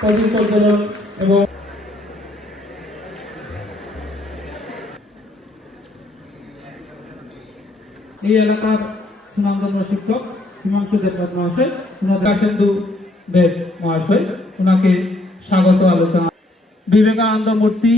প্রদীপ প্রজ্বলন এবং এই এলাকার সুনামধন্য শিক্ষক হিমাংশু দেবনাথ মহাশয়, কাশেন্দু দেব মহাশয়, ওনাকে স্বাগত আলোচনা। বিবেকানন্দ মূর্তি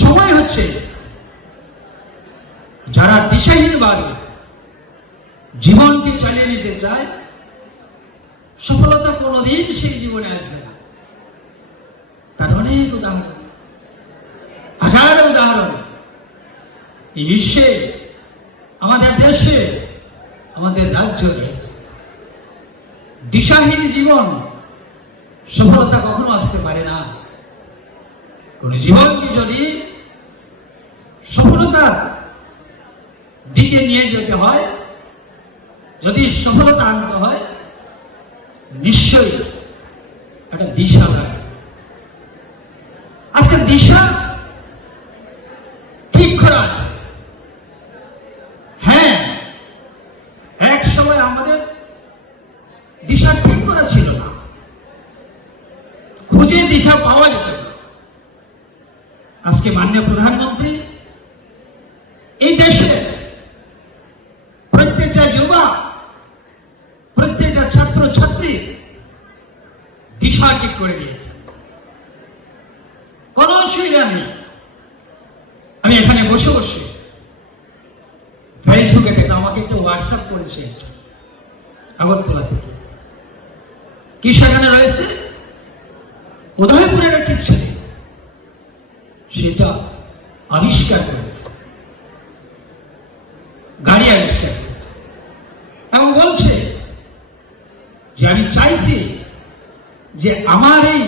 সময় হচ্ছে যারা দিশাহীনভাবে জীবনকে চালিয়ে নিতে চায়, সফলতা কোনোদিন সেই জীবনে আসবে না। তার অনেক উদাহরণ, হাজার উদাহরণ এই বিশ্বে, আমাদের দেশে, আমাদের রাজ্য রয়েছে। দিশাহীন জীবন সফলতা কখনো আসতে পারে না। কোন জীবনকে যদি সফলতার দিকে নিয়ে যেতে হয়, যদি সফলতা আনতে হয়, নিশ্চয়ই একটা দিশা লাগে। আজকে দিশা ঠিক করা আছে। হ্যাঁ, এক সময় আমাদের দিশা ঠিক করা ছিল না, খুঁজে দিশা পাওয়া যেত না। আজকে মাননীয় প্রধানমন্ত্রী এই দেশে প্রত্যেকটা যুবা, প্রত্যেকটা ছাত্র ছাত্রী দিশা ঠিক করে দিয়েছে। কোন অসুবিধা নেই। আমি এখানে বসে বসে ফেসবুকে থেকে আমাকে একটু হোয়াটসঅ্যাপ করেছে আগরতলা থেকে। কি সেখানে রয়েছে? উদয়পুরের একটি ছেলে সেটা আবিষ্কার করেছে, গাড়ি আবিষ্কার করেছে, এবং বলছে যে আমি চাইছি যে আমার এই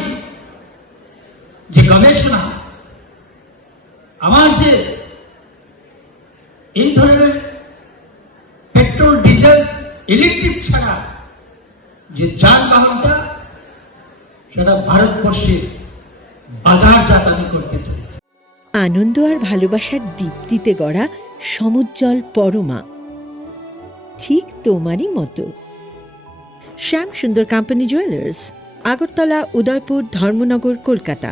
যে গবেষণা, আমার যে এই ধরনের পেট্রোল ডিজেল ইলেকট্রিক ছাড়া যে যানবাহনটা, সেটা ভারতবর্ষের বাজারজাত আমি করতে চাই। আনন্দ আর ভালোবাসার দীপ্তিতে গড়া সমুজ্জ্বল পরমা, ঠিক তোমারই মতো। শ্যাম সুন্দর কোম্পানি জুয়েলার্স, আগরতলা, উদয়পুর, ধর্মনগর, কলকাতা।